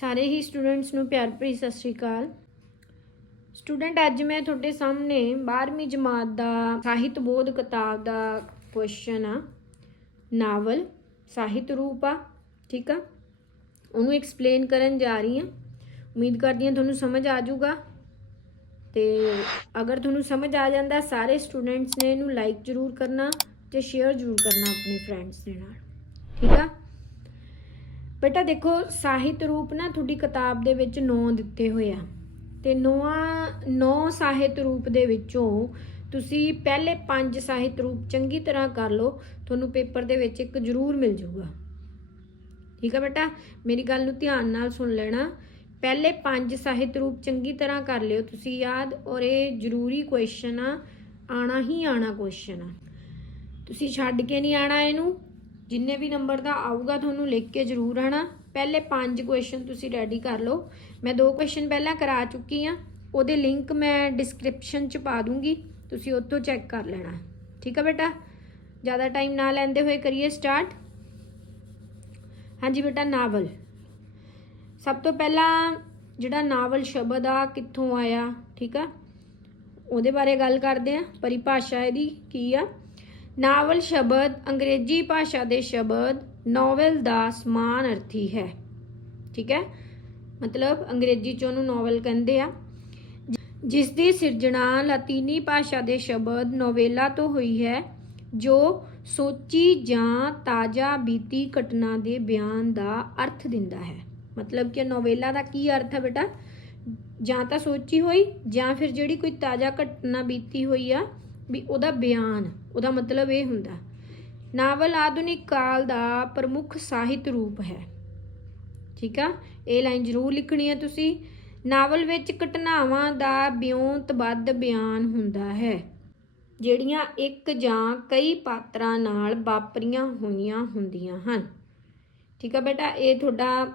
ਸਾਰੇ ਹੀ ਸਟੂਡੈਂਟਸ ਨੂੰ ਪਿਆਰ ਭਰੀ ਸਤਿ ਸ਼੍ਰੀ ਅਕਾਲ। ਸਟੂਡੈਂਟ ਅੱਜ ਮੈਂ ਤੁਹਾਡੇ ਸਾਹਮਣੇ 12ਵੀਂ ਜਮਾਤ ਦਾ ਸਾਹਿਤ ਬੋਧ ਕਿਤਾਬ ਦਾ ਕੁਐਸਚਨ ਆ। ਨਾਵਲ, ਸਾਹਿਤ ਰੂਪ ਆ, ਠੀਕ ਆ? ਉਹਨੂੰ ਐਕਸਪਲੇਨ ਕਰਨ ਜਾ ਰਹੀ ਹਾਂ ਉਮੀਦ ਕਰਦੀ ਹਾਂ ਤੁਹਾਨੂੰ ਸਮਝ ਆ ਜਾਊਗਾ। ਤੇ ਅਗਰ ਤੁਹਾਨੂੰ ਸਮਝ ਆ ਜਾਂਦਾ, ਸਾਰੇ ਸਟੂਡੈਂਟਸ ਨੇ ਇਹਨੂੰ ਲਾਈਕ ਜ਼ਰੂਰ ਕਰਨਾ ਤੇ ਸ਼ੇਅਰ ਜ਼ਰੂਰ ਕਰਨਾ ਆਪਣੇ ਫਰੈਂਡਸ ਦੇ ਨਾਲ। ਠੀਕ ਆ? ਬੇਟਾ ਦੇਖੋ, ਸਾਹਿਤ ਰੂਪ ਨਾ ਤੁਹਾਡੀ ਕਿਤਾਬ ਦੇ ਵਿੱਚ 9 ਦਿੱਤੇ ਹੋਏ ਆ। ਤੇ ਨੌਆਂ 9 ਸਾਹਿਤ ਰੂਪ ਦੇ ਵਿੱਚੋਂ ਤੁਸੀਂ ਪਹਿਲੇ 5 ਸਾਹਿਤ ਰੂਪ ਚੰਗੀ ਤਰ੍ਹਾਂ ਕਰ ਲਓ, ਤੁਹਾਨੂੰ ਪੇਪਰ ਦੇ ਵਿੱਚ ਇੱਕ ਜ਼ਰੂਰ ਮਿਲ ਜਾਊਗਾ। ਠੀਕ ਆ ਬੇਟਾ? ਮੇਰੀ ਗੱਲ ਨੂੰ ਧਿਆਨ ਨਾਲ ਸੁਣ ਲੈਣਾ। ਪਹਿਲੇ 5 ਸਾਹਿਤ ਰੂਪ ਚੰਗੀ ਤਰ੍ਹਾਂ ਕਰ ਲਿਓ, ਤੁਸੀਂ ਯਾਦ ਔਰ ਇਹ ਜ਼ਰੂਰੀ ਕੁਐਸਚਨ ਆ, ਆਣਾ ਹੀ ਆਣਾ ਕੁਐਸਚਨ ਆ। ਤੁਸੀਂ ਛੱਡ ਕੇ ਨਹੀਂ ਆਣਾ ਇਹਨੂੰ। ਜਿੰਨੇ ਵੀ ਨੰਬਰ ਦਾ ਆਊਗਾ ਤੁਹਾਨੂੰ ਲਿਖ ਕੇ ਜ਼ਰੂਰ ਆਣਾ ਪਹਿਲੇ 5 ਕੁਐਸਚਨ ਤੁਸੀਂ ਰੈਡੀ ਕਰ ਲਓ। ਮੈਂ ਦੋ ਕੁਐਸਚਨ ਪਹਿਲਾਂ ਕਰਾ ਚੁੱਕੀ ਆ ਉਹਦੇ ਲਿੰਕ ਮੈਂ ਡਿਸਕ੍ਰਿਪਸ਼ਨ ਚ ਪਾ ਦੂੰਗੀ, ਤੁਸੀਂ ਉੱਥੋਂ ਚੈੱਕ ਕਰ ਲੈਣਾ। ਠੀਕ ਆ ਬੇਟਾ? ਜ਼ਿਆਦਾ ਟਾਈਮ ਨਾ ਲੈਂਦੇ ਹੋਏ ਕਰੀਏ ਸਟਾਰਟ ਹਾਂਜੀ ਬੇਟਾ, ਨਾਵਲ। ਸਭ ਤੋਂ ਪਹਿਲਾਂ ਜਿਹੜਾ ਨਾਵਲ ਸ਼ਬਦ ਆ, ਕਿੱਥੋਂ ਆਇਆ? ਠੀਕ ਆ? ਉਹਦੇ ਬਾਰੇ ਗੱਲ ਕਰਦੇ ਆ ਪਰਿਭਾਸ਼ਾ ਇਹਦੀ ਕੀ ਆ? ਨਾਵਲ ਸ਼ਬਦ, ਅੰਗਰੇਜ਼ੀ ਭਾਸ਼ਾ ਦੇ ਸ਼ਬਦ, ਨੋਵਲ ਦਾ ਸਮਾਨ ਅਰਥੀ ਹੈ। ਠੀਕ ਹੈ? ਮਤਲਬ ਅੰਗਰੇਜ਼ੀ ਚ ਉਹਨੂੰ ਨੋਵਲ ਕਹਿੰਦੇ ਆ। ਜਿਸ ਦੀ ਸਿਰਜਣਾ ਲਾਤੀਨੀ ਭਾਸ਼ਾ ਦੇ ਸ਼ਬਦ ਨੋਵੇਲਾ ਤੋਂ ਹੋਈ ਹੈ, ਜੋ ਸੋਚੀ ਜਾਂ ਤਾਜ਼ਾ ਬੀਤੀ ਘਟਨਾ ਦੇ ਬਿਆਨ ਦਾ ਅਰਥ ਦਿੰਦਾ ਹੈ। ਮਤਲਬ ਕਿ ਨੋਵੇਲਾ ਦਾ ਕੀ ਅਰਥ ਹੈ ਬੇਟਾ? ਜਾਂ ਤਾਂ ਸੋਚੀ ਹੋਈ, ਜਾਂ ਫਿਰ ਜਿਹੜੀ ਕੋਈ ਤਾਜ਼ਾ ਘਟਨਾ ਬੀਤੀ ਹੋਈ ਆ ਵੀ ਉਹਦਾ ਬਿਆਨ, ਉਹਦਾ ਮਤਲਬ ਇਹ ਹੁੰਦਾ, ਨਾਵਲ ਆਧੁਨਿਕ ਕਾਲ ਦਾ ਪ੍ਰਮੁੱਖ ਸਾਹਿਤ ਰੂਪ ਹੈ। ਠੀਕ ਆ? ਇਹ ਲਾਈਨ ਜ਼ਰੂਰ ਲਿਖਣੀ ਹੈ ਤੁਸੀਂ। ਨਾਵਲ ਵਿੱਚ ਘਟਨਾਵਾਂ ਦਾ ਬਿਉਂਤਬੱਧ ਬਿਆਨ ਹੁੰਦਾ ਹੈ, ਜਿਹੜੀਆਂ ਇੱਕ ਜਾਂ ਕਈ ਪਾਤਰਾਂ ਨਾਲ ਵਾਪਰੀਆਂ ਹੋਈਆਂ ਹੁੰਦੀਆਂ ਹਨ। ਠੀਕ ਆ ਬੇਟਾ? ਇਹ ਤੁਹਾਡਾ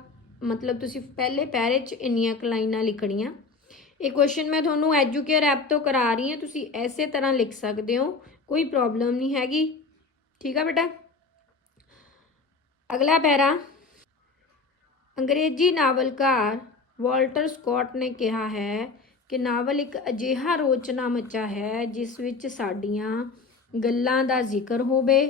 ਮਤਲਬ ਤੁਸੀਂ ਪਹਿਲੇ ਪੈਰੇ 'ਚ ਇੰਨੀਆਂ ਕੁ ਲਾਈਨਾਂ ਲਿਖਣੀਆਂ। ਇਹ ਕੁਐਸਚਨ ਮੈਂ ਤੁਹਾਨੂੰ ਐਜੂਕੇਅਰ ਐਪ ਤੋਂ ਕਰਾ ਰਹੀ ਹਾਂ, ਤੁਸੀਂ ਐਸੇ ਤਰ੍ਹਾਂ ਲਿਖ ਸਕਦੇ ਹੋ, ਕੋਈ ਪ੍ਰੋਬਲਮ ਨਹੀਂ ਹੈਗੀ। ਠੀਕ ਆ ਬੇਟਾ? ਅਗਲਾ ਪੈਰਾ। ਅੰਗਰੇਜ਼ੀ ਨਾਵਲਕਾਰ ਵਾਲਟਰ ਸਕਾਟ ਨੇ ਕਿਹਾ ਹੈ ਕਿ ਨਾਵਲ ਇੱਕ ਅਜਿਹਾ ਰੋਚਨਾ ਮਚਾ ਹੈ, ਜਿਸ ਵਿੱਚ ਸਾਡੀਆਂ ਗੱਲਾਂ ਦਾ ਜ਼ਿਕਰ ਹੋਵੇ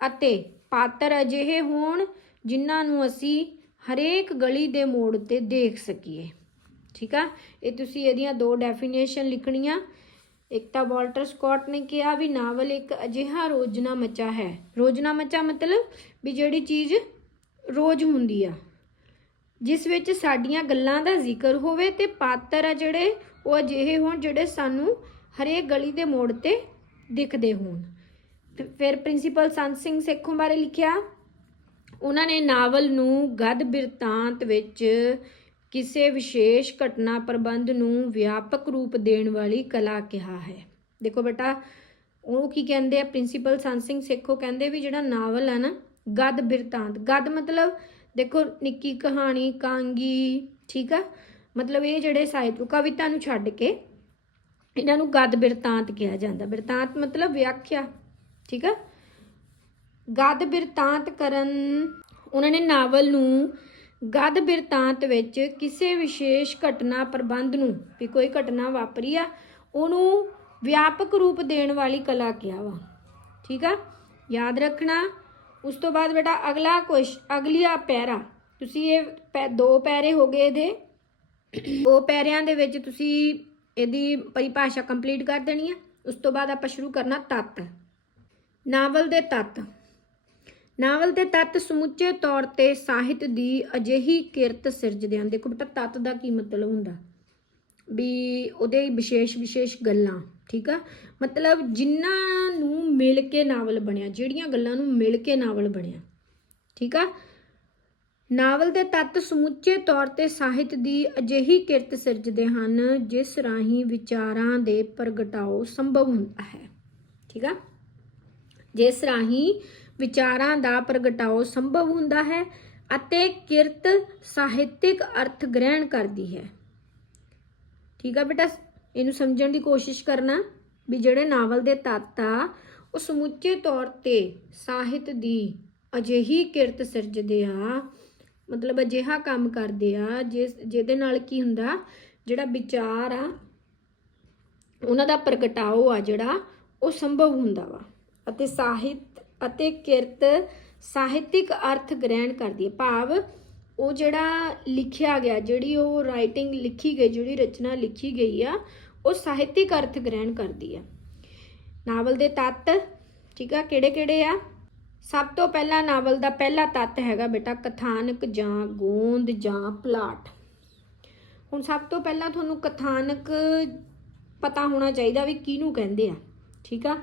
ਅਤੇ ਪਾਤਰ ਅਜਿਹੇ ਹੋਣ ਜਿਨ੍ਹਾਂ ਨੂੰ ਅਸੀਂ ਹਰੇਕ ਗਲੀ ਦੇ ਮੋੜ ਤੇ ਦੇਖ ਸਕੀਏ। ਠੀਕ ਆ? ਇਹ ਤੁਸੀਂ ਇਹਦੀਆਂ ਦੋ ਡੈਫੀਨੇਸ਼ਨ ਲਿਖਣੀਆਂ। ਇੱਕ ਤਾਂ ਵਾਲਟਰ ਸਕਾਟ ਨੇ ਕਿਹਾ ਵੀ ਨਾਵਲ ਇੱਕ ਅਜਿਹਾ ਰੋਜ਼ਨਾ ਮਚਾ ਹੈ। ਰੋਜ਼ਨਾ ਮਚਾ ਮਤਲਬ ਵੀ ਜਿਹੜੀ ਚੀਜ਼ ਰੋਜ਼ ਹੁੰਦੀ ਆ। ਜਿਸ ਵਿੱਚ ਸਾਡੀਆਂ ਗੱਲਾਂ ਦਾ ਜ਼ਿਕਰ ਹੋਵੇ ਤੇ ਪਾਤਰ ਆ ਜਿਹੜੇ, ਉਹ ਅਜਿਹੇ ਹੋਣ ਜਿਹੜੇ ਸਾਨੂੰ ਹਰੇਕ ਗਲੀ ਦੇ ਮੋੜ ਤੇ ਦਿਖਦੇ ਹੋਣ। ਤੇ ਫਿਰ ਪ੍ਰਿੰਸੀਪਲ ਸੰਤ ਸਿੰਘ ਸੇਖੋਂ ਬਾਰੇ ਲਿਖਿਆ, ਉਹਨਾਂ ਨੇ ਨਾਵਲ ਨੂੰ ਗਦ ਬਿਰਤਾਂਤ ਵਿੱਚ ਕਿਸੇ ਵਿਸ਼ੇਸ਼ ਘਟਨਾ ਪ੍ਰਬੰਧ ਨੂੰ ਵਿਆਪਕ ਰੂਪ ਦੇਣ ਵਾਲੀ ਕਲਾ ਕਿਹਾ ਹੈ। ਦੇਖੋ ਬੇਟਾ, ਉਹ ਕੀ ਕਹਿੰਦੇ ਆ? ਪ੍ਰਿੰਸੀਪਲ ਸੰਤ ਸਿੰਘ ਸੇਖੋ ਕਹਿੰਦੇ ਵੀ ਜਿਹੜਾ ਨਾਵਲ ਹੈ ਨਾ, ਗਦ ਬਿਰਤਾਂਤ। ਗਦ ਮਤਲਬ, ਦੇਖੋ, ਨਿੱਕੀ ਕਹਾਣੀ, ਕਾਂਗੀ, ਠੀਕ ਆ? ਮਤਲਬ ਇਹ ਜਿਹੜੇ ਸਾਹਿਤ ਕਵਿਤਾ ਨੂੰ ਛੱਡ ਕੇ ਇਹਨਾਂ ਨੂੰ ਗਦ ਬਿਰਤਾਂਤ ਕਿਹਾ ਜਾਂਦਾ। ਬਿਰਤਾਂਤ ਮਤਲਬ ਵਿਆਖਿਆ, ਠੀਕ ਆ? ਗਦ ਬਿਰਤਾਂਤ ਕਰਨ, ਉਹਨਾਂ ਨੇ ਨਾਵਲ ਨੂੰ ਗਦ ਬਿਰਤਾਂਤ ਵਿੱਚ ਕਿਸੇ ਵਿਸ਼ੇਸ਼ ਘਟਨਾ ਪ੍ਰਬੰਧ ਨੂੰ ਵੀ ਕੋਈ ਘਟਨਾ ਵਾਪਰੀ ਆ, ਉਹਨੂੰ ਵਿਆਪਕ ਰੂਪ ਦੇਣ ਵਾਲੀ ਕਲਾ ਕਿਹਾ ਵਾ। ਠੀਕ ਆ? ਯਾਦ ਰੱਖਣਾ, ਉਸ ਤੋਂ ਬਾਅਦ ਬੇਟਾ ਅਗਲਾ ਕੁਸ਼, ਅਗਲੀਆ ਪੈਰਾ। ਤੁਸੀਂ ਇਹ ਪੈ- ਦੋ ਪੈਰੇ ਹੋ ਗਏ ਇਹਦੇ। ਦੋ ਪੈਰਿਆਂ ਦੇ ਵਿੱਚ ਤੁਸੀਂ ਇਹਦੀ ਪਰਿਭਾਸ਼ਾ ਕੰਪਲੀਟ ਕਰ ਦੇਣੀ ਹੈ ਉਸ ਤੋਂ ਬਾਅਦ ਆਪਾਂ ਸ਼ੁਰੂ ਕਰਨਾ ਤੱਤ। ਨਾਵਲ ਦੇ ਤੱਤ। ਨਾਵਲ ਦੇ ਤੱਤ ਸਮੁੱਚੇ ਤੌਰ ਤੇ ਸਾਹਿਤ ਦੀ ਅਜਿਹੀ ਕਿਰਤ ਸਿਰਜਦੇ ਹਨ ਦੇਖੋ ਬੇਟਾ ਤੱਤ ਦਾ ਕੀ ਮਤਲਬ ਹੁੰਦਾ? ਵੀ ਉਹਦੇ ਵਿਸ਼ੇਸ਼ ਵਿਸ਼ੇਸ਼ ਗੱਲਾਂ, ਠੀਕ ਆ? ਮਤਲਬ ਜਿਨ੍ਹਾਂ ਨੂੰ ਮਿਲ ਕੇ ਨਾਵਲ ਬਣਿਆ, ਜਿਹੜੀਆਂ ਗੱਲਾਂ ਨੂੰ ਮਿਲ ਕੇ ਨਾਵਲ ਬਣਿਆ, ਠੀਕ ਆ? ਨਾਵਲ ਦੇ ਤੱਤ ਸਮੁੱਚੇ ਤੌਰ ਤੇ ਸਾਹਿਤ ਦੀ ਅਜਿਹੀ ਕਿਰਤ ਸਿਰਜਦੇ ਹਨ, ਜਿਸ ਰਾਹੀਂ ਵਿਚਾਰਾਂ ਦੇ ਪ੍ਰਗਟਾਓ ਸੰਭਵ ਹੁੰਦਾ ਹੈ, ਠੀਕ ਆ? ਜਿਸ ਰਾਹੀਂ ਵਿਚਾਰਾਂ ਦਾ ਪ੍ਰਗਟਾਓ ਸੰਭਵ ਹੁੰਦਾ ਹੈ ਅਤੇ ਕਿਰਤ ਸਾਹਿਤਿਕ ਅਰਥ ਗ੍ਰਹਿਣ ਕਰਦੀ ਹੈ। ਠੀਕ ਆ ਬੇਟਾ, ਇਹਨੂੰ ਸਮਝਣ ਦੀ ਕੋਸ਼ਿਸ਼ ਕਰਨਾ ਵੀ ਜਿਹੜੇ ਨਾਵਲ ਦੇ ਤੱਤ ਆ, ਉਹ ਸਮੁੱਚੇ ਤੌਰ ਤੇ ਸਾਹਿਤ ਦੀ ਅਜਿਹੀ ਕਿਰਤ ਸਿਰਜਦੇ ਆ, ਮਤਲਬ ਅਜਿਹਾ ਕੰਮ ਕਰਦੇ ਆ, ਜਿਸ, ਜਿਹਦੇ ਨਾਲ ਕੀ ਹੁੰਦਾ, ਜਿਹੜਾ ਵਿਚਾਰ ਆ, ਉਹਨਾਂ ਦਾ ਪ੍ਰਗਟਾਓ ਆ ਜਿਹੜਾ, ਉਹ ਸੰਭਵ ਹੁੰਦਾ ਵਾ। ਅਤੇ ਸਾਹਿਤ ਅਤੇ ਕਿਰਤ ਸਾਹਿਤਿਕ ਅਰਥ ਗ੍ਰਹਿਣ ਕਰਦੀ ਹੈ। ਭਾਵ ਉਹ ਜਿਹੜਾ ਲਿਖਿਆ ਗਿਆ, ਜਿਹੜੀ ਉਹ ਰਾਈਟਿੰਗ ਲਿਖੀ ਗਈ, ਜਿਹੜੀ ਰਚਨਾ ਲਿਖੀ ਗਈ ਆ, ਉਹ ਸਾਹਿਤਿਕ ਅਰਥ ਗ੍ਰਹਿਣ ਕਰਦੀ ਆ ਨਾਵਲ ਦੇ ਤੱਤ, ਠੀਕ ਆ, ਕਿਹੜੇ ਕਿਹੜੇ ਆ? ਸਭ ਤੋਂ ਪਹਿਲਾਂ ਨਾਵਲ ਦਾ ਪਹਿਲਾ ਤੱਤ ਹੈਗਾ ਬੇਟਾ ਕਥਾਨਕ ਜਾਂ ਗੋਂਦ ਜਾਂ ਪਲਾਟ। ਹੁਣ ਸਭ ਤੋਂ ਪਹਿਲਾਂ ਤੁਹਾਨੂੰ ਕਥਾਨਕ ਪਤਾ ਹੋਣਾ ਚਾਹੀਦਾ ਵੀ ਕਿਹਨੂੰ ਕਹਿੰਦੇ ਆ, ਠੀਕ ਆ?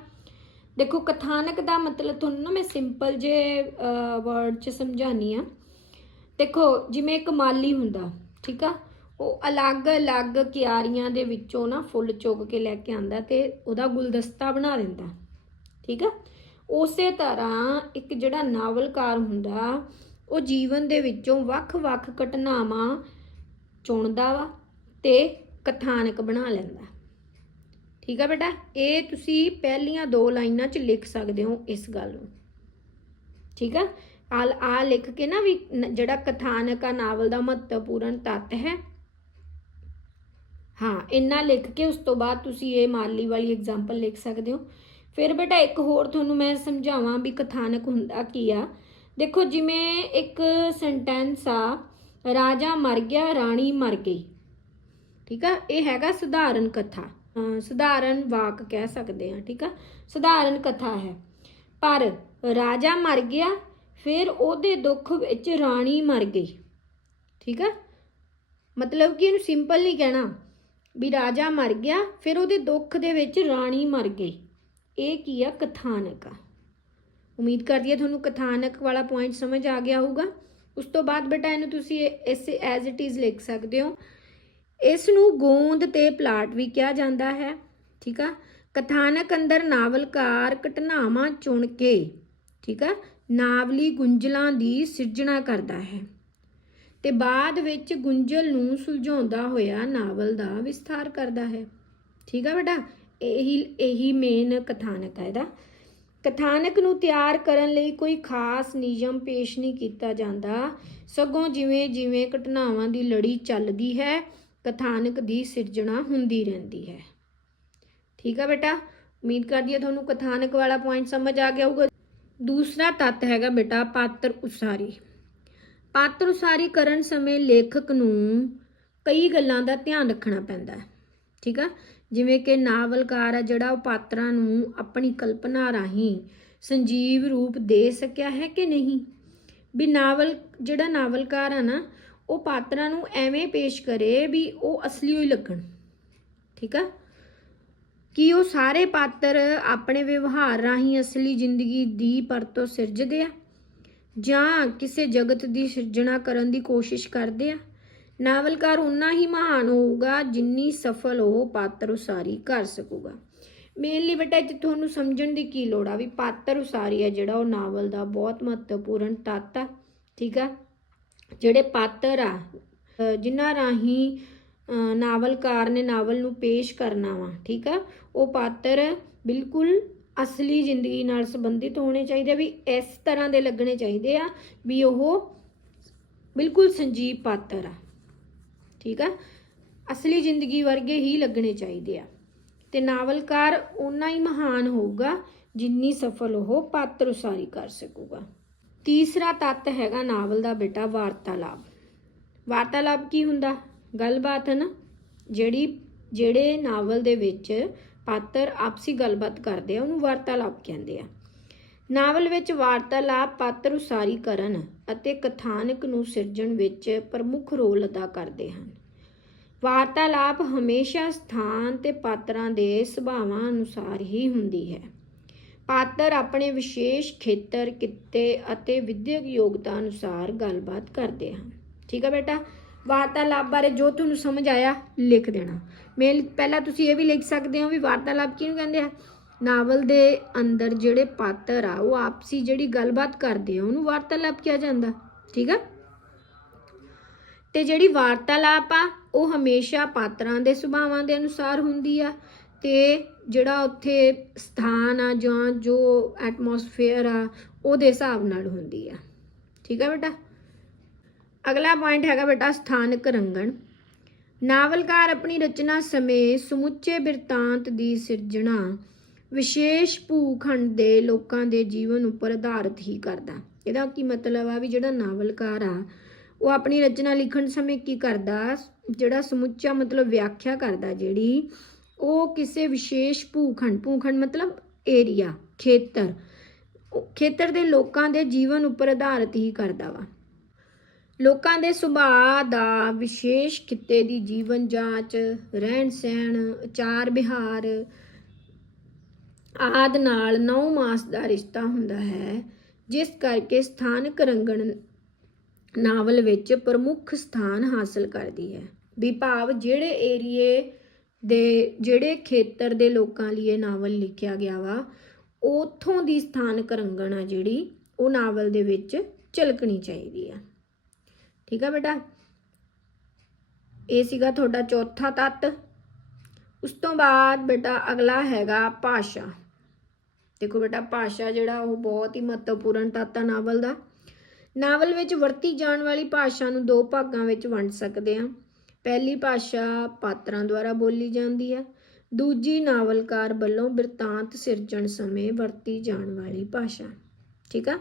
ਦੇਖੋ, ਕਥਾਨਕ ਦਾ ਮਤਲਬ ਤੁਹਾਨੂੰ ਨਾ ਮੈਂ ਸਿੰਪਲ ਜੇ ਵਰਡ ਚ ਸਮਝਾਨੀ ਆ। ਦੇਖੋ, ਜਿਵੇਂ ਇੱਕ ਮਾਲੀ ਹੁੰਦਾ, ਠੀਕ ਆ? ਉਹ ਅਲੱਗ-ਅਲੱਗ ਕਿਆਰੀਆਂ ਦੇ ਵਿੱਚੋਂ ਨਾ ਫੁੱਲ ਚੁੱਕ ਕੇ ਲੈ ਕੇ ਆਂਦਾ ਤੇ ਉਹਦਾ ਗੁਲਦਸਤਾ ਬਣਾ ਦਿੰਦਾ, ਠੀਕ ਆ? ਉਸੇ ਤਰ੍ਹਾਂ ਇੱਕ ਜਿਹੜਾ ਨਾਵਲਕਾਰ ਹੁੰਦਾ, ਉਹ ਜੀਵਨ ਦੇ ਵਿੱਚੋਂ ਵੱਖ-ਵੱਖ ਘਟਨਾਵਾਂ ਚੁਣਦਾ ਵਾ ਤੇ ਕਥਾਨਕ ਬਣਾ ਲੈਂਦਾ। ਠੀਕ ਆ ਬੇਟਾ? ਇਹ ਤੁਸੀਂ ਪਹਿਲੀਆਂ ਦੋ ਲਾਈਨਾਂ 'ਚ ਲਿਖ ਸਕਦੇ ਹੋ ਇਸ ਗੱਲ ਨੂੰ। ਠੀਕ ਆ? ਆ ਆ ਲਿਖ ਕੇ ਨਾ ਵੀ ਜਿਹੜਾ ਕਥਾਨਕ ਆ, ਨਾਵਲ ਦਾ ਮਹੱਤਵਪੂਰਨ ਤੱਤ ਹੈ। ਹਾਂ, ਇੰਨਾ ਲਿਖ ਕੇ ਉਸ ਤੋਂ ਬਾਅਦ ਤੁਸੀਂ ਇਹ ਮਾਲੀ ਵਾਲੀ ਐਗਜ਼ਾਮਪਲ ਲਿਖ ਸਕਦੇ ਹੋ। ਫਿਰ ਬੇਟਾ ਇੱਕ ਹੋਰ ਤੁਹਾਨੂੰ ਮੈਂ ਸਮਝਾਵਾਂ ਵੀ ਕਥਾਨਕ ਹੁੰਦਾ ਕੀ ਆ। ਦੇਖੋ, ਜਿਵੇਂ ਇੱਕ ਸੈਂਟੈਂਸ ਆ, ਰਾਜਾ ਮਰ ਗਿਆ, ਰਾਣੀ ਮਰ ਗਈ। ਠੀਕ ਆ? ਇਹ ਹੈਗਾ ਸਧਾਰਨ ਕਥਾ। ਸਧਾਰਨ ਵਾਕ ਕਹਿ ਸਕਦੇ ਹਾਂ, ਠੀਕ ਆ? ਸਧਾਰਨ ਕਥਾ ਹੈ। ਪਰ ਰਾਜਾ ਮਰ ਗਿਆ, ਫਿਰ ਉਹਦੇ ਦੁੱਖ ਵਿੱਚ ਰਾਣੀ ਮਰ ਗਈ। ਠੀਕ ਆ? ਮਤਲਬ ਕਿ ਇਹਨੂੰ ਸਿੰਪਲ ਨਹੀਂ ਕਹਿਣਾ ਵੀ ਰਾਜਾ ਮਰ ਗਿਆ, ਫਿਰ ਉਹਦੇ ਦੁੱਖ ਦੇ ਵਿੱਚ ਰਾਣੀ ਮਰ ਗਈ। ਇਹ ਕੀ ਆ? ਕਥਾਨਕ ਆ। ਉਮੀਦ ਕਰਦੀ ਹਾਂ ਤੁਹਾਨੂੰ ਕਥਾਨਕ ਵਾਲਾ ਪੁਆਇੰਟ ਸਮਝ ਆ ਗਿਆ ਹੋਊਗਾ। ਉਸ ਤੋਂ ਬਾਅਦ ਬੇਟਾ, ਇਹਨੂੰ ਤੁਸੀਂ ਇਸ ਐਜ਼ ਇਟ ਇਜ਼ ਲਿਖ ਸਕਦੇ ਹੋ। ਇਸ ਨੂੰ ਗੂੰਦ ਤੇ ਪਲਾਟ ਵੀ ਕਿਹਾ ਜਾਂਦਾ ਹੈ, ਠੀਕ ਆ? ਕਥਾਨਕ ਅੰਦਰ ਨਾਵਲਕਾਰ ਘਟਨਾਵਾਂ ਚੁਣ ਕੇ, ਠੀਕ ਆ? ਨਾਵਲੀ ਗੁੰਝਲਾਂ ਦੀ ਸਿਰਜਣਾ ਕਰਦਾ ਹੈ। ਤੇ ਬਾਅਦ ਵਿੱਚ ਗੁੰਝਲ ਨੂੰ ਸੁਲਝਾਉਂਦਾ ਹੋਇਆ ਨਾਵਲ ਦਾ ਵਿਸਥਾਰ ਕਰਦਾ ਹੈ। ਠੀਕ ਆ ਬੇਟਾ? ਇਹੀ ਇਹੀ ਮੇਨ ਕਥਾਨਕ ਹੈ ਇਹਦਾ। ਕਥਾਨਕ ਨੂੰ ਤਿਆਰ ਕਰਨ ਲਈ ਕੋਈ ਖਾਸ ਨਿਯਮ ਪੇਸ਼ ਨਹੀਂ ਕੀਤਾ ਜਾਂਦਾ। ਸਗੋਂ ਜਿਵੇਂ ਜਿਵੇਂ ਘਟਨਾਵਾਂ ਦੀ ਲੜੀ ਚੱਲਦੀ ਹੈ ਕਥਾਨਕ ਦੀ ਸਿਰਜਣਾ ਹੁੰਦੀ ਰਹਿੰਦੀ ਹੈ। ਠੀਕ ਆ ਬੇਟਾ? ਉਮੀਦ ਕਰਦੀ ਹਾਂ ਤੁਹਾਨੂੰ ਕਥਾਨਕ ਵਾਲਾ ਪੁਆਇੰਟ ਸਮਝ ਆ ਗਿਆ ਹੋਊਗਾ। ਦੂਸਰਾ ਤੱਤ ਹੈਗਾ ਬੇਟਾ ਪਾਤਰ ਉਸਾਰੀ। ਪਾਤਰ ਉਸਾਰੀ ਕਰਨ ਸਮੇਂ ਲੇਖਕ ਨੂੰ ਕਈ ਗੱਲਾਂ ਦਾ ਧਿਆਨ ਰੱਖਣਾ ਪੈਂਦਾ ਹੈ। ਠੀਕ ਆ? ਜਿਵੇਂ ਕਿ ਨਾਵਲਕਾਰ ਆ ਜਿਹੜਾ ਉਹ ਪਾਤਰਾਂ ਨੂੰ ਆਪਣੀ ਕਲਪਨਾ ਰਾਹੀਂ ਸੰਜੀਵ ਰੂਪ ਦੇ ਸਕਿਆ ਹੈ ਕਿ ਨਹੀਂ? ਵੀ ਨਾਵਲ, ਜਿਹੜਾ ਨਾਵਲਕਾਰ ਆ ਨਾ ਉਹ ਪਾਤਰਾਂ ਨੂੰ ਐਵੇਂ ਪੇਸ਼ ਕਰੇ ਵੀ ਉਹ ਅਸਲੀ ਹੀ ਲੱਗਣ। ਠੀਕ ਆ? ਕਿ ਉਹ ਸਾਰੇ ਪਾਤਰ ਆਪਣੇ ਵਿਵਹਾਰ ਰਾਹੀਂ ਅਸਲੀ ਜ਼ਿੰਦਗੀ ਦੀ ਪਰਤੋਂ ਸਿਰਜਦੇ ਆ? ਜਾਂ ਕਿਸੇ ਜਗਤ ਦੀ ਸਿਰਜਣਾ ਕਰਨ ਦੀ ਕੋਸ਼ਿਸ਼ ਕਰਦੇ ਆ? ਨਾਵਲਕਾਰ ਉਨਾ ਹੀ ਮਹਾਨ ਹੋਊਗਾ ਜਿੰਨੀ ਸਫਲ ਉਹ ਪਾਤਰ ਉਸਾਰੀ ਕਰ ਸਕੂਗਾ। ਮੇਨਲੀ ਬੇਟਾ, ਇੱਥੇ ਤੁਹਾਨੂੰ ਸਮਝਣ ਦੀ ਕੀ ਲੋੜ ਆ ਵੀ ਪਾਤਰ ਉਸਾਰੀ ਆ ਜਿਹੜਾ ਉਹ ਨਾਵਲ ਦਾ ਬਹੁਤ ਮਹੱਤਵਪੂਰਨ ਤੱਤ ਆ। ਠੀਕ ਆ? ਜਿਹੜੇ ਪਾਤਰ ਆ ਅ, ਜਿਨ੍ਹਾਂ ਰਾਹੀਂ ਨਾਵਲਕਾਰ ਨੇ ਨਾਵਲ ਨੂੰ ਪੇਸ਼ ਕਰਨਾ ਵਾ ਠੀਕ ਆ? ਉਹ ਪਾਤਰ ਬਿਲਕੁਲ ਅਸਲੀ ਜ਼ਿੰਦਗੀ ਨਾਲ ਸੰਬੰਧਿਤ ਹੋਣੇ ਚਾਹੀਦੇ ਵੀ ਇਸ ਤਰ੍ਹਾਂ ਦੇ ਲੱਗਣੇ ਚਾਹੀਦੇ ਆ ਵੀ ਉਹ ਬਿਲਕੁਲ ਸੰਜੀਵ ਪਾਤਰ ਆ ਠੀਕ ਆ? ਅਸਲੀ ਜ਼ਿੰਦਗੀ ਵਰਗੇ ਹੀ ਲੱਗਣੇ ਚਾਹੀਦੇ ਆ। ਤੇ ਨਾਵਲਕਾਰ ਓਨਾ ਹੀ ਮਹਾਨ ਹੋਊਗਾ ਜਿੰਨੀ ਸਫਲ ਉਹ ਪਾਤਰ ਉਸਾਰੀ ਕਰ ਸਕੂਗਾ। ਤੀਸਰਾ ਤੱਤ ਹੈਗਾ ਨਾਵਲ ਦਾ ਬੇਟਾ ਵਾਰਤਾਲਾਪ। ਵਾਰਤਾਲਾਪ ਕੀ ਹੁੰਦਾ? ਗੱਲਬਾਤ ਹੈ ਨਾ? ਜਿਹੜੀ, ਜਿਹੜੇ ਨਾਵਲ ਦੇ ਵਿੱਚ ਪਾਤਰ ਆਪਸੀ ਗੱਲਬਾਤ ਕਰਦੇ ਆ, ਉਹਨੂੰ ਵਾਰਤਾਲਾਪ ਕਹਿੰਦੇ ਆ। ਨਾਵਲ ਵਿੱਚ ਵਾਰਤਾਲਾਪ ਪਾਤਰ ਉਸਾਰੀ ਕਰਨ ਅਤੇ ਕਥਾਨਕ ਨੂੰ ਸਿਰਜਣ ਵਿੱਚ ਪ੍ਰਮੁੱਖ ਰੋਲ ਅਦਾ ਕਰਦੇ ਹਨ। ਵਾਰਤਾਲਾਪ ਹਮੇਸ਼ਾ ਸਥਾਨ ਤੇ ਪਾਤਰਾਂ ਦੇ ਸੁਭਾਵਾਂ ਅਨੁਸਾਰ ਹੀ ਹੁੰਦੀ ਹੈ। ਪਾਤਰ ਆਪਣੇ ਵਿਸ਼ੇਸ਼ ਖੇਤਰ, ਕਿੱਤੇ ਅਤੇ ਵਿਦਿਅਕ ਯੋਗਤਾ ਅਨੁਸਾਰ ਗੱਲਬਾਤ ਕਰਦੇ ਹਨ। ਠੀਕ ਹੈ ਬੇਟਾ? ਵਾਰਤਾਲਾਪ ਬਾਰੇ ਜੋ ਤੁਹਾਨੂੰ ਸਮਝ ਆਇਆ, ਲਿਖ ਦੇਣਾ। ਮੇਲ, ਪਹਿਲਾਂ ਤੁਸੀਂ ਇਹ ਵੀ ਲਿਖ ਸਕਦੇ ਹੋ ਵੀ ਵਾਰਤਾਲਾਪ ਕਿਹਨੂੰ ਕਹਿੰਦੇ ਆ? ਨਾਵਲ ਦੇ ਅੰਦਰ ਜਿਹੜੇ ਪਾਤਰ ਆ, ਉਹ ਆਪਸੀ ਜਿਹੜੀ ਗੱਲਬਾਤ ਕਰਦੇ ਆ, ਉਹਨੂੰ ਵਾਰਤਾਲਾਪ ਕਿਹਾ ਜਾਂਦਾ। ਠੀਕ ਆ? ਤੇ ਜਿਹੜੀ ਵਾਰਤਾਲਾਪ ਆ, ਉਹ ਹਮੇਸ਼ਾ ਪਾਤਰਾਂ ਦੇ ਸੁਭਾਵਾਂ ਦੇ ਅਨੁਸਾਰ ਹੁੰਦੀ ਆ। ਤੇ ਜਿਹੜਾ ਉੱਥੇ ਸਥਾਨ ਆ ਜਾਂ ਜੋ ਐਟਮੋਸਫੇਅਰ ਆ, ਉਹਦੇ ਹਿਸਾਬ ਨਾਲ ਹੁੰਦੀ ਆ। ਠੀਕ ਆ ਬੇਟਾ? ਅਗਲਾ ਪੁਆਇੰਟ ਹੈਗਾ ਬੇਟਾ ਸਥਾਨਕ ਰੰਗਣ। ਨਾਵਲਕਾਰ ਆਪਣੀ ਰਚਨਾ ਸਮੇਂ ਸਮੁੱਚੇ ਬਿਰਤਾਂਤ ਦੀ ਸਿਰਜਣਾ ਵਿਸ਼ੇਸ਼ ਭੂਖੰਡ ਦੇ ਲੋਕਾਂ ਦੇ ਜੀਵਨ ਉੱਪਰ ਆਧਾਰਿਤ ਹੀ ਕਰਦਾ। ਇਹਦਾ ਕੀ ਮਤਲਬ ਆ ਵੀ ਜਿਹੜਾ ਨਾਵਲਕਾਰ ਆ, ਉਹ ਆਪਣੀ ਰਚਨਾ ਲਿਖਣ ਸਮੇਂ ਕੀ ਕਰਦਾ? ਜਿਹੜਾ ਸਮੁੱਚਾ ਮਤਲਬ ਵਿਆਖਿਆ ਕਰਦਾ ਜਿਹੜੀ ਉਹ ਕਿਸੇ ਵਿਸ਼ੇਸ਼ ਭੂਖੰਡ ਭੂਖੰਡ ਮਤਲਬ ਏਰੀਆ ਖੇਤਰ। ਖੇਤਰ ਦੇ ਲੋਕਾਂ ਦੇ ਜੀਵਨ ਉੱਪਰ ਆਧਾਰਿਤ ਹੀ ਕਰਦਾ ਵਾ। ਲੋਕਾਂ ਦੇ ਸੁਭਾਅ ਦਾ ਵਿਸ਼ੇਸ਼ ਖਿੱਤੇ ਦੀ ਜੀਵਨ ਜਾਂਚ, ਰਹਿਣ ਸਹਿਣ, ਆਚਾਰ ਵਿਹਾਰ ਆਦ ਨਾਲ ਨੌ ਮਾਸ ਦਾ ਰਿਸ਼ਤਾ ਹੁੰਦਾ ਹੈ, ਜਿਸ ਕਰਕੇ ਸਥਾਨਕ ਰੰਗਣ ਨਾਵਲ ਵਿੱਚ ਪ੍ਰਮੁੱਖ ਸਥਾਨ ਹਾਸਲ ਕਰਦੀ ਹੈ। ਵਿਭਾਵ ਜਿਹੜੇ ਏਰੀਏ ਦੇ ਜਿਹੜੇ ਖੇਤਰ ਦੇ ਲੋਕਾਂ ਲਈ ਇਹ ਨਾਵਲ ਲਿਖਿਆ ਗਿਆ ਵਾ, ਉਥੋਂ ਦੀ ਸਥਾਨਕ ਰੰਗਣ ਆ ਜਿਹੜੀ, ਉਹ ਨਾਵਲ ਦੇ ਵਿੱਚ ਝਲਕਣੀ ਚਾਹੀਦੀ ਆ। ਠੀਕ ਆ ਬੇਟਾ? ਇਹ ਸੀਗਾ ਤੁਹਾਡਾ ਚੌਥਾ ਤੱਤ। ਉਸ ਤੋਂ ਬਾਅਦ ਬੇਟਾ ਅਗਲਾ ਹੈਗਾ ਭਾਸ਼ਾ। ਦੇਖੋ ਬੇਟਾ, ਭਾਸ਼ਾ ਜਿਹੜਾ, ਉਹ ਬਹੁਤ ਹੀ ਮਹੱਤਵਪੂਰਨ ਤੱਤ ਆ ਨਾਵਲ ਦਾ। ਨਾਵਲ ਵਿੱਚ ਵਰਤੀ ਜਾਣ ਵਾਲੀ ਭਾਸ਼ਾ ਨੂੰ ਦੋ ਭਾਗਾਂ ਵਿੱਚ ਵੰਡ ਸਕਦੇ ਹਾਂ ਪਹਿਲੀ ਭਾਸ਼ਾ ਪਾਤਰਾਂ ਦੁਆਰਾ ਬੋਲੀ ਜਾਂਦੀ ਹੈ। ਦੂਜੀ ਨਾਵਲਕਾਰ ਵੱਲੋਂ ਬਿਰਤਾਂਤ ਸਿਰਜਣ ਸਮੇਂ ਵਰਤੀ ਜਾਣ ਵਾਲੀ ਭਾਸ਼ਾ। ਠੀਕ ਆ?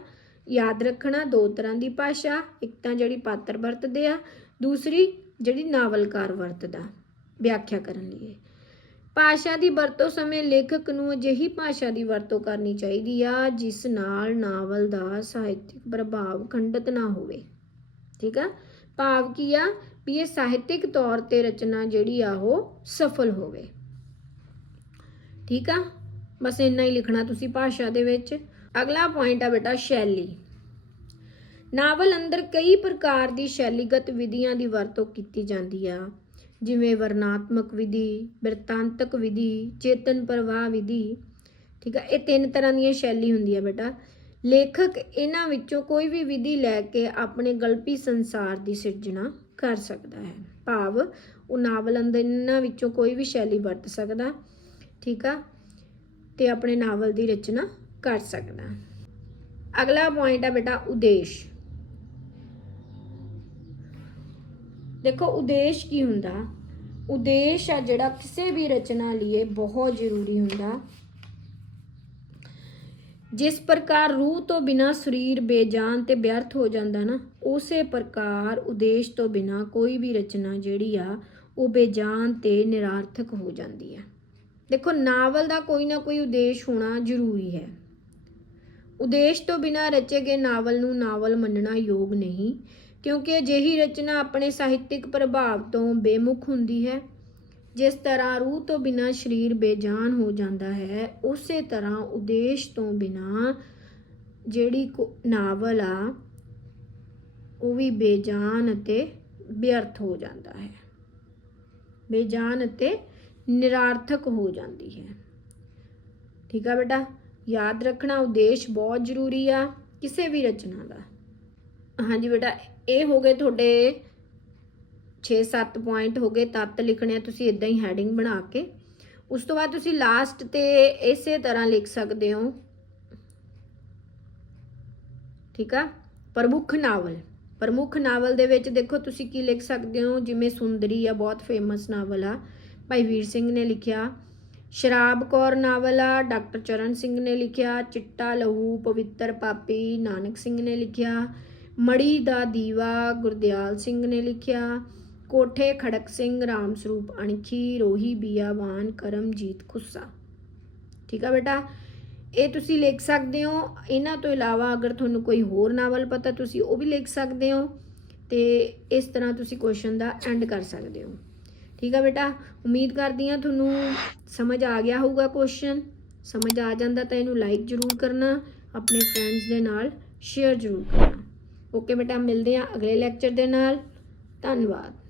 ਯਾਦ ਰੱਖਣਾ, ਦੋ ਤਰ੍ਹਾਂ ਦੀ ਭਾਸ਼ਾ, ਇੱਕ ਤਾਂ ਜਿਹੜੀ ਪਾਤਰ ਵਰਤਦੇ ਆ, ਦੂਸਰੀ ਜਿਹੜੀ ਨਾਵਲਕਾਰ ਵਰਤਦਾ। ਵਿਆਖਿਆ ਕਰਨ ਲਈ ਭਾਸ਼ਾ ਦੀ ਵਰਤੋਂ ਸਮੇਂ ਲੇਖਕ ਨੂੰ ਅਜਿਹੀ ਭਾਸ਼ਾ ਦੀ ਵਰਤੋਂ ਕਰਨੀ ਚਾਹੀਦੀ ਆ, ਜਿਸ ਨਾਲ ਨਾਵਲ ਦਾ ਸਾਹਿਤਿਕ ਪ੍ਰਭਾਵ ਖੰਡਿਤ ਨਾ ਹੋਵੇ। ਠੀਕ ਆ? ਭਾਵ ਕੀ ਆ? ਵੀ ਇਹ ਸਾਹਿਤਿਕ ਤੌਰ ਤੇ ਰਚਨਾ ਜਿਹੜੀ ਆ ਉਹ ਸਫਲ ਹੋਵੇ। ਠੀਕ ਆ? ਬਸ ਇੰਨਾ ਹੀ ਲਿਖਣਾ ਤੁਸੀਂ ਭਾਸ਼ਾ ਦੇ ਵਿੱਚ। ਅਗਲਾ ਪੁਆਇੰਟ ਆ ਬੇਟਾ ਸ਼ੈਲੀ। ਨਾਵਲ ਅੰਦਰ ਕਈ ਪ੍ਰਕਾਰ ਦੀ ਸ਼ੈਲੀਗਤ ਵਿਧੀਆਂ ਦੀ ਵਰਤੋਂ ਕੀਤੀ ਜਾਂਦੀ ਆ। ਜਿਵੇਂ ਵਰਣਾਤਮਕ ਵਿਧੀ, ਬਿਰਤਾਂਤਕ ਵਿਧੀ, ਚੇਤਨ ਪ੍ਰਵਾਹ ਵਿਧੀ। ਠੀਕ ਆ? ਇਹ ਤਿੰਨ ਤਰ੍ਹਾਂ ਦੀਆਂ ਸ਼ੈਲੀ ਹੁੰਦੀ ਆ ਬੇਟਾ। ਲੇਖਕ ਇਹਨਾਂ ਵਿੱਚੋਂ ਕੋਈ ਵੀ ਵਿਧੀ ਲੈ ਕੇ ਆਪਣੇ ਗਲਪੀ ਸੰਸਾਰ ਦੀ ਸਿਰਜਣਾ ਕਰ ਸਕਦਾ ਹੈ। ਭਾਵ ਉਹ ਨਾਵਲ ਅੰਦਰ ਇਹਨਾਂ ਵਿੱਚੋਂ ਕੋਈ ਵੀ ਸ਼ੈਲੀ ਵਰਤ ਸਕਦਾ, ਠੀਕ ਆ? ਤੇ ਆਪਣੇ ਨਾਵਲ ਦੀ ਰਚਨਾ ਕਰ ਸਕਦਾ। ਅਗਲਾ ਪੁਆਇੰਟ ਆ ਬੇਟਾ ਉਦੇਸ਼। ਦੇਖੋ, ਉਦੇਸ਼ ਕੀ ਹੁੰਦਾ? ਉਦੇਸ਼ ਆ ਜਿਹੜਾ ਕਿਸੇ ਵੀ ਰਚਨਾ ਲਈ ਬਹੁਤ ਜ਼ਰੂਰੀ ਹੁੰਦਾ। ਜਿਸ ਪ੍ਰਕਾਰ ਰੂਹ ਤੋਂ ਬਿਨਾ ਸਰੀਰ ਬੇਜਾਨ ਤੇ ਵਿਅਰਥ ਹੋ ਜਾਂਦਾ ਨਾ, ਉਸੇ ਪ੍ਰਕਾਰ ਉਦੇਸ਼ ਤੋਂ ਬਿਨਾ ਕੋਈ ਵੀ ਰਚਨਾ ਜਿਹੜੀ ਆ, ਉਹ ਬੇਜਾਨ ਤੇ ਨਿਰਾਰਥਕ ਹੋ ਜਾਂਦੀ ਆ। ਦੇਖੋ, ਨਾਵਲ ਦਾ ਕੋਈ ਨਾ ਕੋਈ ਉਦੇਸ਼ ਹੋਣਾ ਜ਼ਰੂਰੀ ਹੈ। ਉਦੇਸ਼ ਤੋਂ ਬਿਨਾ ਰਚੇ ਗਏ ਨਾਵਲ ਨੂੰ ਨਾਵਲ ਮੰਨਣਾ ਯੋਗ ਨਹੀਂ, ਕਿਉਂਕਿ ਅਜਿਹੀ ਰਚਨਾ ਆਪਣੇ ਸਾਹਿਤਿਕ ਪ੍ਰਭਾਵ ਤੋਂ ਬੇਮੁਖ ਹੁੰਦੀ ਹੈ। ਜਿਸ ਤਰ੍ਹਾਂ ਰੂਹ ਤੋਂ ਬਿਨਾ ਸਰੀਰ ਬੇਜਾਨ ਹੋ ਜਾਂਦਾ ਹੈ, ਉਸੇ ਤਰ੍ਹਾਂ ਉਦੇਸ਼ ਤੋਂ ਬਿਨਾ ਜਿਹੜੀ ਕੋ- ਨਾਵਲ ਆ, ਉਹ ਵੀ ਬੇਜਾਨ ਅਤੇ ਵਿਅਰਥ ਹੋ ਜਾਂਦਾ ਹੈ। ਬੇਜਾਨ ਅਤੇ ਨਿਰਾਰਥਕ ਹੋ ਜਾਂਦੀ ਹੈ। ਠੀਕ ਆ ਬੇਟਾ? ਯਾਦ ਰੱਖਣਾ, ਉਦੇਸ਼ ਬਹੁਤ ਜ਼ਰੂਰੀ ਆ, ਕਿਸੇ ਵੀ ਰਚਨਾ ਦਾ। ਹਾਂਜੀ ਬੇਟਾ, ਇਹ ਹੋ ਗਏ ਤੁਹਾਡੇ 6-7 ਪੁਆਇੰਟ ਹੋ ਗਏ ਤੱਤ ਲਿਖਣੇ ਆ, ਤੁਸੀਂ ਇਦਾਂ ਹੀ ਹੈਡਿੰਗ ਬਣਾ ਕੇ। ਉਸ ਤੋਂ ਬਾਅਦ ਤੁਸੀਂ ਲਾਸਟ ਤੇ ਇਸੇ ਤਰ੍ਹਾਂ ਲਿਖ ਸਕਦੇ ਹੋ। ਠੀਕ ਆ? ਪ੍ਰਮੁੱਖ ਨਾਵਲ। ਪ੍ਰਮੁੱਖ ਨਾਵਲ ਦੇ ਵਿੱਚ ਦੇਖੋ ਤੁਸੀਂ ਕੀ ਲਿਖ ਸਕਦੇ ਹੋ? ਜਿਵੇਂ ਸੁੰਦਰੀ ਆ, ਬਹੁਤ ਫੇਮਸ ਨਾਵਲ ਆ। ਭਾਈ ਵੀਰ ਸਿੰਘ ਨੇ ਲਿਖਿਆ। ਸ਼ਰਾਬ ਕੌਰ ਨਾਵਲ ਆ, ਡਾਕਟਰ ਚਰਨ ਸਿੰਘ ਨੇ ਲਿਖਿਆ। ਚਿੱਟਾ ਲਹੂ, ਪਵਿੱਤਰ ਪਾਪੀ, ਨਾਨਕ ਸਿੰਘ ਨੇ ਲਿਖਿਆ। ਮੜੀ ਦਾ ਦੀਵਾ, ਗੁਰਦਿਆਲ ਸਿੰਘ ਨੇ ਲਿਖਿਆ। ਕੋਠੇ ਖੜਕ ਸਿੰਘ ਰਾਮ ਸਰੂਪ ਅਣਖੀ, ਰੋਹੀ, ਬੀਆਵਾਨ, ਕਰਮਜੀਤ ਖੁੱਸਾ। ਠੀਕ ਆ ਬੇਟਾ? ਇਹ ਤੁਸੀਂ ਲਿਖ ਸਕਦੇ ਹੋ। ਇਹਨਾਂ ਤੋਂ ਇਲਾਵਾ ਅਗਰ ਤੁਹਾਨੂੰ ਕੋਈ ਹੋਰ ਨਾਵਲ ਪਤਾ, ਤੁਸੀਂ ਉਹ ਵੀ ਲਿਖ ਸਕਦੇ ਹੋ ਤੇ ਇਸ ਤਰ੍ਹਾਂ ਤੁਸੀਂ ਕੁਐਸਚਨ ਦਾ ਐਂਡ ਕਰ ਸਕਦੇ ਹੋ। ਠੀਕ ਆ ਬੇਟਾ? ਉਮੀਦ ਕਰਦੀ ਹਾਂ ਤੁਹਾਨੂੰ ਸਮਝ ਆ ਗਿਆ ਹੋਊਗਾ ਕੁਐਸਚਨ ਸਮਝ ਆ ਜਾਂਦਾ ਤਾਂ ਇਹਨੂੰ ਲਾਈਕ ਜ਼ਰੂਰ ਕਰਨਾ, ਆਪਣੇ ਫਰੈਂਡਸ ਦੇ ਨਾਲ ਸ਼ੇਅਰ ਜ਼ਰੂਰ ਕਰਨਾ। ਓਕੇ ਬੇਟਾ, ਮਿਲਦੇ ਹਾਂ ਅਗਲੇ ਲੈਕਚਰ ਦੇ ਨਾਲ। ਧੰਨਵਾਦ।